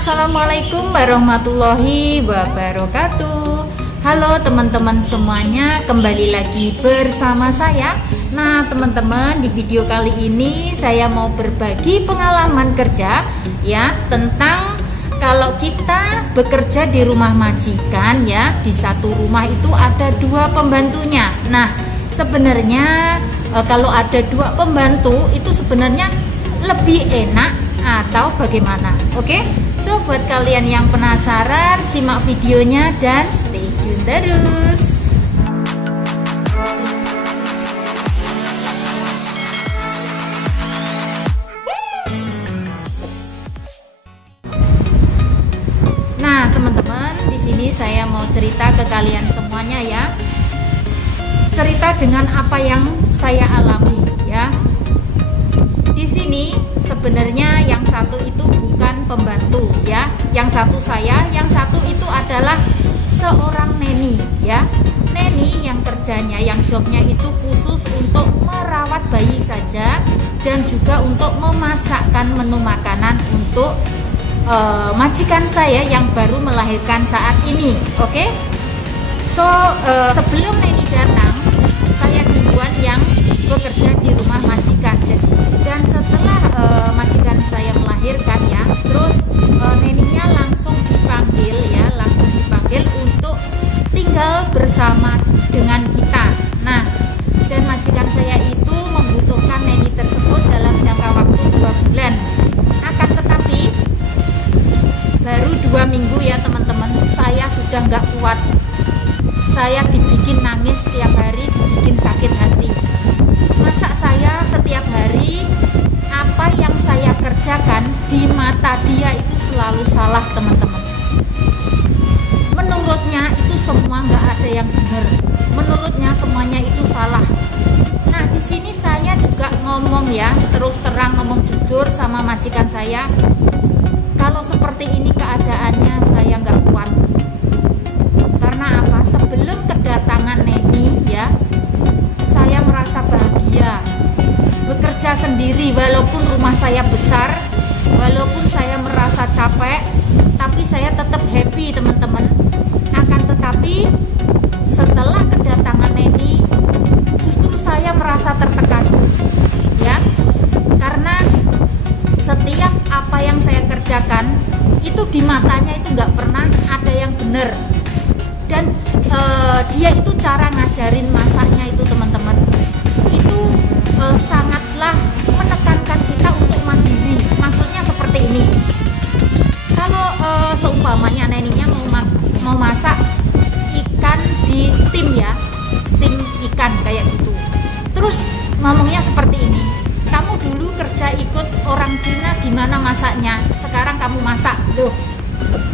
Assalamualaikum warahmatullahi wabarakatuh. Halo teman-teman semuanya, kembali lagi bersama saya. Nah teman-teman, di video kali ini saya mau berbagi pengalaman kerja ya, tentang kalau kita bekerja di rumah majikan ya, di satu rumah itu ada dua pembantunya. Nah sebenarnya kalau ada dua pembantu itu sebenarnya lebih enak atau bagaimana? Oke? So buat kalian yang penasaran, simak videonya dan stay tune terus. Nah, teman-teman, di sini saya mau cerita ke kalian semuanya ya. Cerita dengan apa yang saya alami ya. Di sini sebenarnya yang satu itu bukan pembantu ya, yang satu saya, yang satu itu adalah seorang neni ya. Neni yang kerjanya, yang jobnya itu khusus untuk merawat bayi saja dan juga untuk memasakkan menu makanan untuk majikan saya yang baru melahirkan saat ini. Oke? So sebelum neni datang, saya duluan yang bekerja di rumah majikan, dan setelah majikan saya melahirkan ya, terus neninya langsung dipanggil ya, langsung dipanggil untuk tinggal bersama dengan kita. Nah, dan majikan saya itu membutuhkan neni tersebut dalam jangka waktu 2 bulan. Akan tetapi baru 2 minggu ya teman-teman, saya sudah nggak kuat. Saya dibikin nangis setiap hari, dibikin sakit hati. Masa saya setiap hari apa yang saya kerjakan di mata dia itu selalu salah teman-teman. Menurutnya itu semua nggak ada yang benar. Menurutnya semuanya itu salah. Nah di sini saya juga ngomong ya, terus terang ngomong jujur sama majikan saya. Kalau seperti ini keadaannya saya nggak kuat. Karena apa? Sebelum kedatangan neni ya, saya merasa bahagia bekerja sendiri, walaupun rumah saya besar, walaupun saya merasa capek, tapi saya tetap happy teman-teman. Akan tetapi setelah kedatangan neni, justru saya merasa tertekan ya, karena setiap apa yang saya kerjakan itu di matanya itu nggak pernah ada yang benar. Dan dia itu cara ngajarin masaknya itu teman-teman, itu sangatlah menekankan kita untuk mandiri. Maksudnya seperti ini, kalau seumpamanya neninya mau masak ikan di steam ya, steam ikan kayak gitu, terus ngomongnya seperti ini, kamu dulu kerja ikut orang Cina gimana masaknya, sekarang kamu masak. Loh,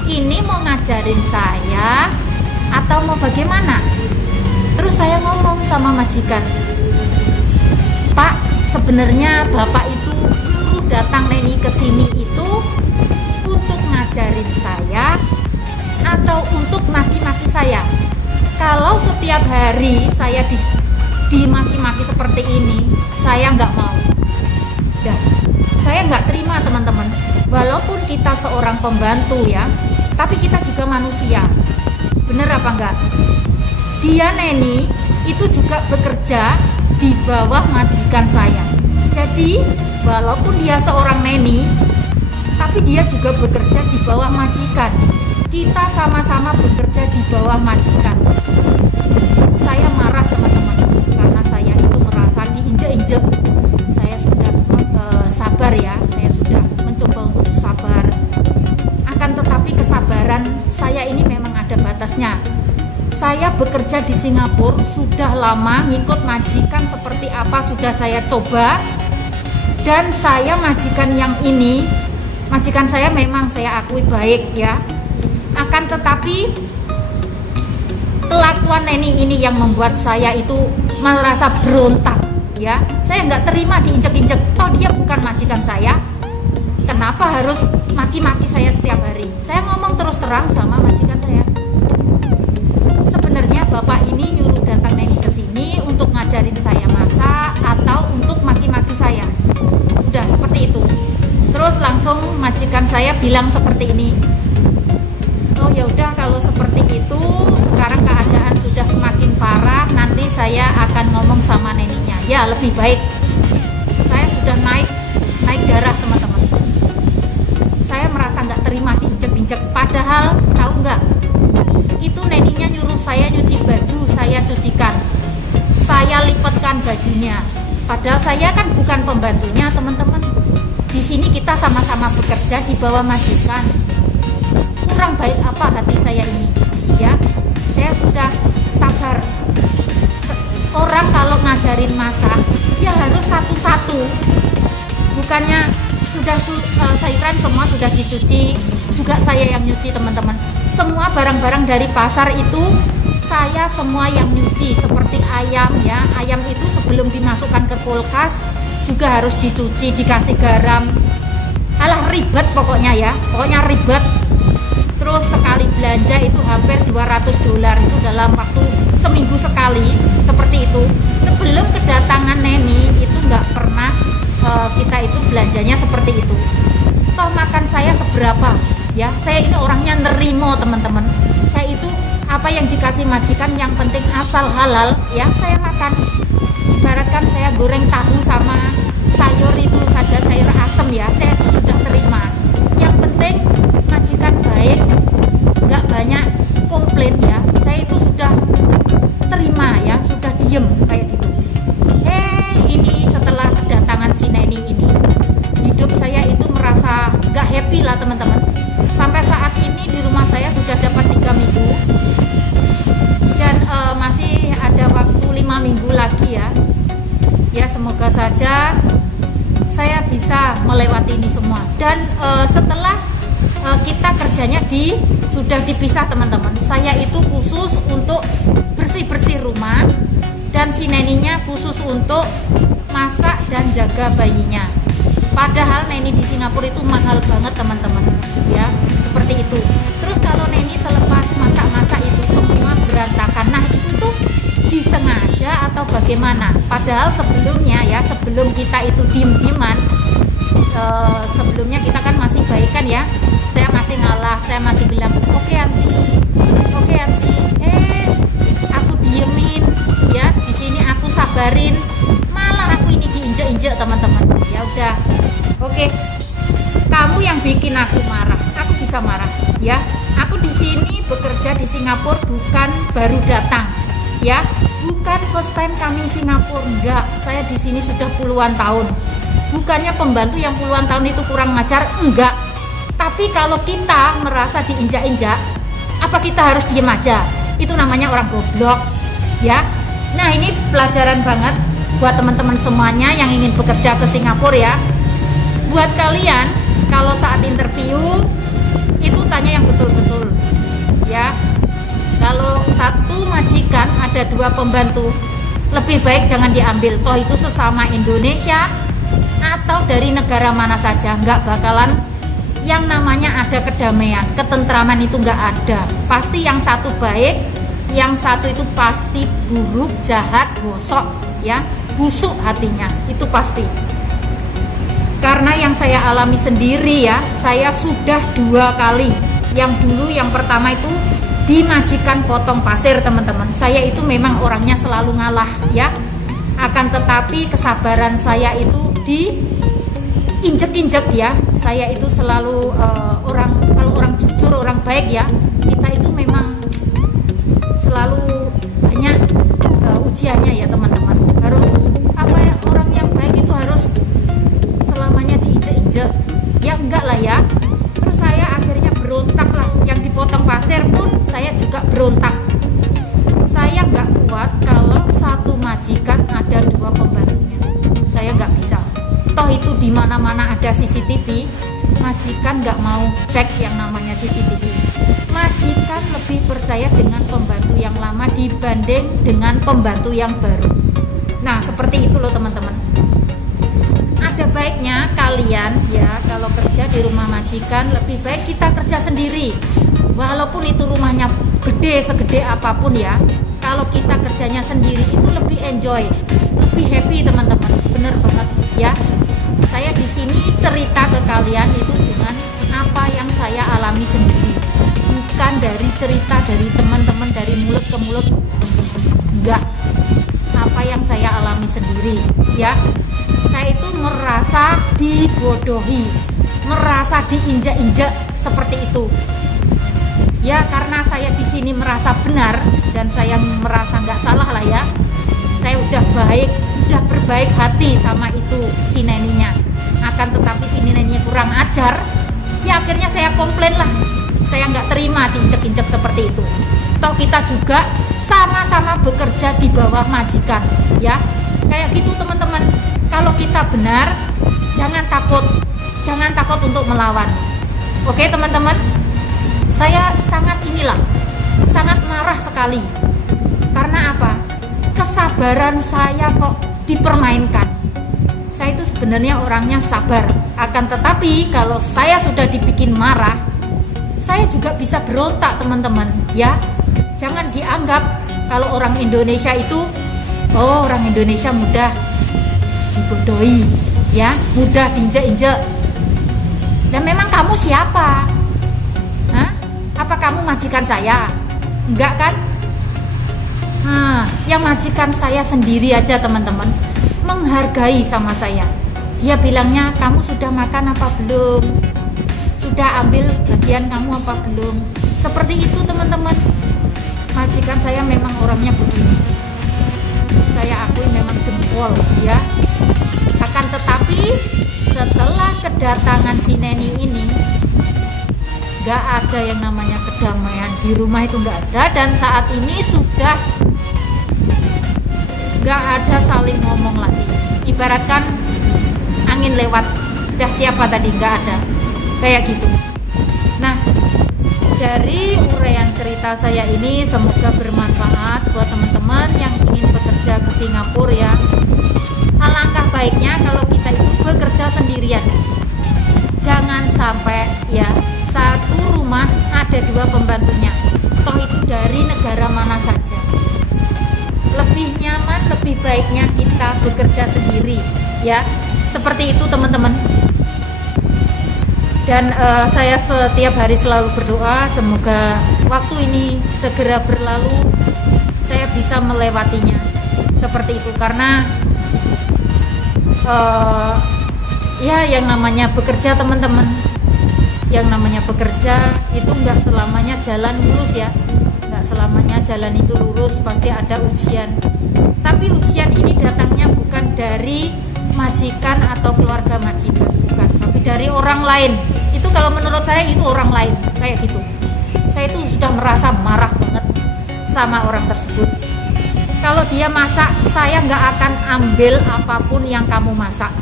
ini mau ngajarin saya atau mau bagaimana? Terus saya ngomong sama majikan, Pak, sebenarnya Bapak itu nyuruh datang neni ke sini itu untuk ngajarin saya atau untuk maki-maki saya? Kalau setiap hari saya dimaki-maki seperti ini, saya nggak mau. Dan saya nggak terima teman-teman. Walaupun kita seorang pembantu ya, tapi kita juga manusia. Bener apa enggak? Dia neni itu juga bekerja di bawah majikan saya. Jadi walaupun dia seorang neni, tapi dia juga bekerja di bawah majikan. Kita sama-sama bekerja di bawah majikan. Saya marah teman-teman, karena saya itu merasa diinjek-injek. Saya sudah sabar ya, saya sudah mencoba untuk sabar. Akan tetapi kesabaran saya ini memang ada batasnya. Saya bekerja di Singapura sudah lama, ngikut majikan seperti apa sudah saya coba. Dan saya majikan yang ini, majikan saya memang saya akui baik ya. Akan tetapi kelakuan neni ini yang membuat saya itu merasa berontak ya. Saya nggak terima diinjek-injek. Toh dia bukan majikan saya, kenapa harus maki-maki saya setiap hari? Saya ngomong terus terang sama majikan saya, sebenarnya Bapak ini nyuruh datang neni ke sini untuk ngajarin saya masak atau untuk maki-maki saya? Udah seperti itu. Terus langsung majikan majikan saya bilang seperti ini, oh ya udah kalau seperti itu sekarang keadaan sudah semakin parah, nanti saya akan ngomong sama neninya. Ya lebih baik, saya sudah naik darah teman-teman. Saya merasa nggak terima diinjek-injek, padahal tahu nggak, itu neninya nyuruh saya nyuci baju, saya cucikan, saya lipatkan bajunya, padahal saya kan bukan pembantunya teman-teman. Di sini kita sama-sama bekerja di bawah majikan. Kurang baik apa hati saya ini ya? Saya sudah sabar. Orang kalau ngajarin masak ya harus satu-satu, bukannya sudah sayuran semua sudah dicuci, juga saya yang nyuci teman-teman. Semua barang-barang dari pasar itu saya semua yang nyuci, seperti ayam ya. Ayam itu sebelum dimasukkan ke kulkas juga harus dicuci, dikasih garam. Alah ribet pokoknya ya, pokoknya ribet. Terus sekali belanja itu hampir $200 itu dalam waktu seminggu sekali, seperti itu. Sebelum kedatangan Neni itu nggak pernah kita itu belanjanya seperti itu. Toh makan saya seberapa ya, saya ini orangnya nerimo teman-teman. Saya itu apa yang dikasih majikan yang penting asal halal ya saya makan. Ibaratkan saya goreng tahu sama sayur itu saja, sayur asem ya, saya sudah terima. Yang penting majikan baik, nggak banyak komplain ya, saya itu sudah terima ya, sudah diem kayak gitu. Ini setelah kedatangan si Neni ini, hidup saya itu merasa nggak happy lah teman-teman. Sampai saat ini di rumah saya sudah dapat 3 minggu dan masih ada waktu 5 minggu lagi ya. Ya semoga saja saya bisa melewati ini semua. Dan setelah kita kerjanya sudah dipisah teman-teman, saya itu khusus untuk bersih-bersih rumah, dan si Neninya khusus untuk masak dan jaga bayinya. Padahal Neni di Singapura itu mahal banget teman-teman ya, seperti itu. Terus kalau Neni selepas masak-masak itu semua berantakan, nah itu tuh disengaja atau bagaimana? Padahal sebelumnya ya, sebelum kita itu diem-dieman, sebelumnya kita kan masih baikan ya, saya masih ngalah, saya masih bilang oke anti, aku diemin ya, di sini aku sabarin, malah aku ini diinjek-injek teman-teman. Ya udah, oke, kamu yang bikin aku marah, aku bisa marah ya. Aku di sini bekerja di Singapura bukan baru datang ya, bukan first time kami Singapura, enggak. Saya di sini sudah puluhan tahun. Bukannya pembantu yang puluhan tahun itu kurang ngajar, enggak. Tapi kalau kita merasa diinjak-injak, apa kita harus diem aja? Itu namanya orang goblok ya. Nah ini pelajaran banget buat teman-teman semuanya yang ingin bekerja ke Singapura ya. Buat kalian kalau saat interview itu tanya yang betul-betul ya. Kalau satu majikan ada 2 pembantu, lebih baik jangan diambil. Toh itu sesama Indonesia atau dari negara mana saja, nggak bakalan yang namanya ada kedamaian, ketentraman itu nggak ada. Pasti yang satu baik, yang satu itu pasti buruk, jahat, gosok ya, busuk hatinya, itu pasti. Karena yang saya alami sendiri ya, saya sudah 2 kali. Yang dulu yang pertama itu di majikan potong pasir teman-teman. Saya itu memang orangnya selalu ngalah ya, akan tetapi kesabaran saya itu diinjek-injek ya. Saya itu selalu kalau orang jujur, orang baik ya, kita itu memang selalu banyak ujiannya ya teman-teman. Harus apa ya, orang yang baik itu harus selamanya diinjek-injek ya, enggak lah ya. Terus saya akhirnya berontak lah, yang dipotong pasir pun saya juga berontak. Saya nggak kuat kalau satu majikan ada 2 pembantunya, saya nggak bisa. Toh itu di mana-mana ada CCTV, majikan nggak mau cek yang namanya CCTV. Majikan lebih percaya dengan pembantu yang lama dibanding dengan pembantu yang baru. Nah seperti itu loh teman-teman. Ada baiknya kalian ya, kalau kerja di rumah majikan lebih baik kita kerja sendiri. Walaupun itu rumahnya gede, segede apapun ya, kalau kita kerjanya sendiri itu lebih enjoy, lebih happy teman-teman. Bener banget ya. Saya di sini cerita ke kalian itu dengan apa yang saya alami sendiri, bukan dari cerita dari teman-teman, dari mulut ke mulut, enggak. Apa yang saya alami sendiri, ya. Saya itu merasa dibodohi, merasa diinjak-injak seperti itu. Ya, karena saya di sini merasa benar dan saya merasa nggak salah lah ya. Saya udah berbaik hati sama itu si neninya. Akan tetapi si neninya kurang ajar. Ya akhirnya saya komplain lah. Saya nggak terima diinjek-injek seperti itu. Toh kita juga sama-sama bekerja di bawah majikan, ya. Kayak gitu teman-teman. Kalau kita benar, jangan takut untuk melawan. Oke teman-teman, saya sangat marah sekali. Karena apa? Kesabaran saya kok dipermainkan. Saya itu sebenarnya orangnya sabar. Akan tetapi kalau saya sudah dibikin marah, saya juga bisa berontak teman-teman, ya. Jangan dianggap kalau orang Indonesia itu, oh orang Indonesia mudah dibodohi, ya, mudah diinjek-injek. Dan memang kamu siapa? Hah? Apa kamu majikan saya? Enggak kan? Yang majikan saya sendiri aja teman-teman menghargai sama saya. Dia bilangnya, kamu sudah makan apa belum? Sudah ambil bagian kamu apa belum? Seperti itu teman-teman. Majikan saya memang orangnya begini. Saya akui memang jempol, ya. Akan tetapi setelah kedatangan si Neni ini, gak ada yang namanya kedamaian di rumah, itu gak ada. Dan saat ini sudah gak ada saling ngomong lagi. Ibaratkan angin lewat, dah siapa tadi, gak ada. Kayak gitu. Nah, dari uraian cerita saya ini semoga bermanfaat buat teman-teman yang ingin bekerja ke Singapura, ya. Alangkah baiknya kalau kita itu bekerja sendirian. Jangan sampai ya satu rumah ada dua pembantunya. Toh itu dari negara mana saja. Lebih nyaman, lebih baiknya kita bekerja sendiri, ya. Seperti itu teman-teman. Dan saya setiap hari selalu berdoa semoga waktu ini segera berlalu, saya bisa melewatinya. Seperti itu, karena ya yang namanya bekerja teman-teman, yang namanya bekerja itu nggak selamanya jalan mulus, ya. Nggak selamanya jalan itu lurus, pasti ada ujian. Tapi ujian ini datangnya bukan dari majikan atau keluarga majikan, bukan, tapi dari orang lain. Itu kalau menurut saya itu orang lain, kayak gitu. Saya itu sudah merasa marah banget sama orang tersebut. Kalau dia masak, saya nggak akan ambil apapun yang kamu masak.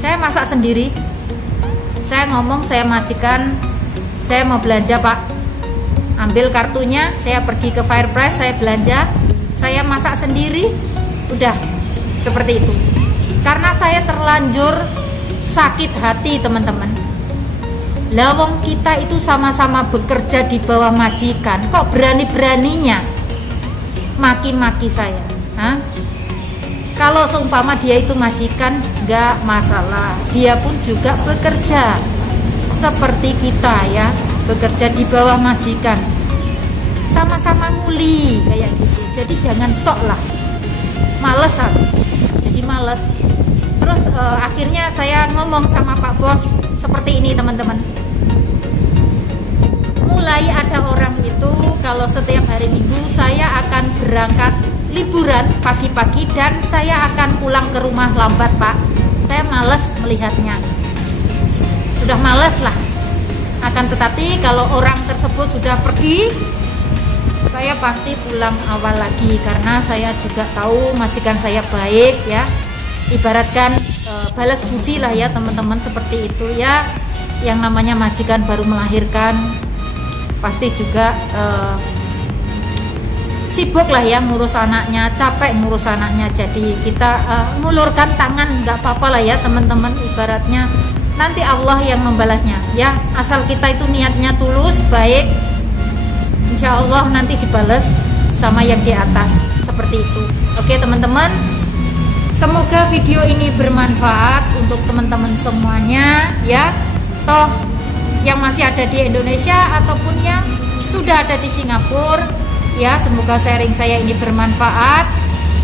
Saya masak sendiri. Saya ngomong, saya majikan, saya mau belanja pak, ambil kartunya, saya pergi ke Fireprice, saya belanja, saya masak sendiri, udah seperti itu. Karena saya terlanjur sakit hati teman-teman. Lawang kita itu sama-sama bekerja di bawah majikan, kok berani-beraninya maki-maki saya. Hah? Kalau seumpama dia itu majikan, nggak masalah, dia pun juga bekerja seperti kita, ya, bekerja di bawah majikan, sama-sama nguli kayak gitu. Jadi jangan sok lah, males aku, jadi males. Terus akhirnya saya ngomong sama Pak Bos seperti ini teman-teman. Mulai ada orang itu kalau setiap hari Minggu saya akan berangkat liburan pagi-pagi dan saya akan pulang ke rumah lambat pak. Saya males melihatnya, sudah males lah. Akan tetapi kalau orang tersebut sudah pergi, saya pasti pulang awal lagi, karena saya juga tahu majikan saya baik, ya. Ibaratkan balas budi lah ya teman-teman, seperti itu ya. Yang namanya majikan baru melahirkan pasti juga sibuk lah ya ngurus anaknya, capek ngurus anaknya. Jadi kita ngulurkan tangan nggak apa-apa lah ya teman-teman. Ibaratnya nanti Allah yang membalasnya, ya. Asal kita itu niatnya tulus, baik, insya Allah nanti dibalas sama yang di atas, seperti itu. Oke teman-teman, semoga video ini bermanfaat untuk teman-teman semuanya, ya. Toh yang masih ada di Indonesia ataupun yang sudah ada di Singapura ya. Semoga sharing saya ini bermanfaat.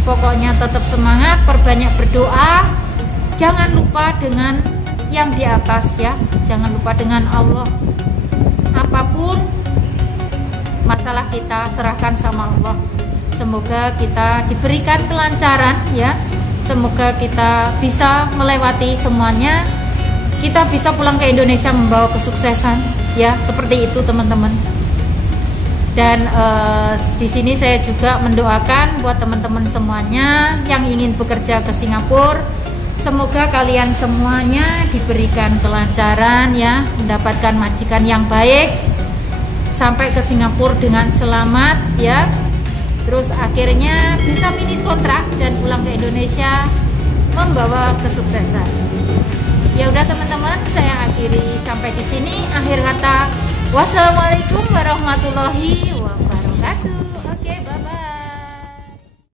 Pokoknya tetap semangat, perbanyak berdoa, jangan lupa dengan yang di atas ya, jangan lupa dengan Allah. Apapun masalah kita serahkan sama Allah. Semoga kita diberikan kelancaran ya, semoga kita bisa melewati semuanya, kita bisa pulang ke Indonesia membawa kesuksesan ya, seperti itu teman-teman. Dan di sini saya juga mendoakan buat teman-teman semuanya yang ingin bekerja ke Singapura, semoga kalian semuanya diberikan kelancaran ya, mendapatkan majikan yang baik, sampai ke Singapura dengan selamat ya. Terus akhirnya bisa finish kontrak dan pulang ke Indonesia membawa kesuksesan. Ya udah teman-teman, saya akhiri sampai di sini. Akhir kata, wassalamualaikum warahmatullahi wabarakatuh. Oke, bye.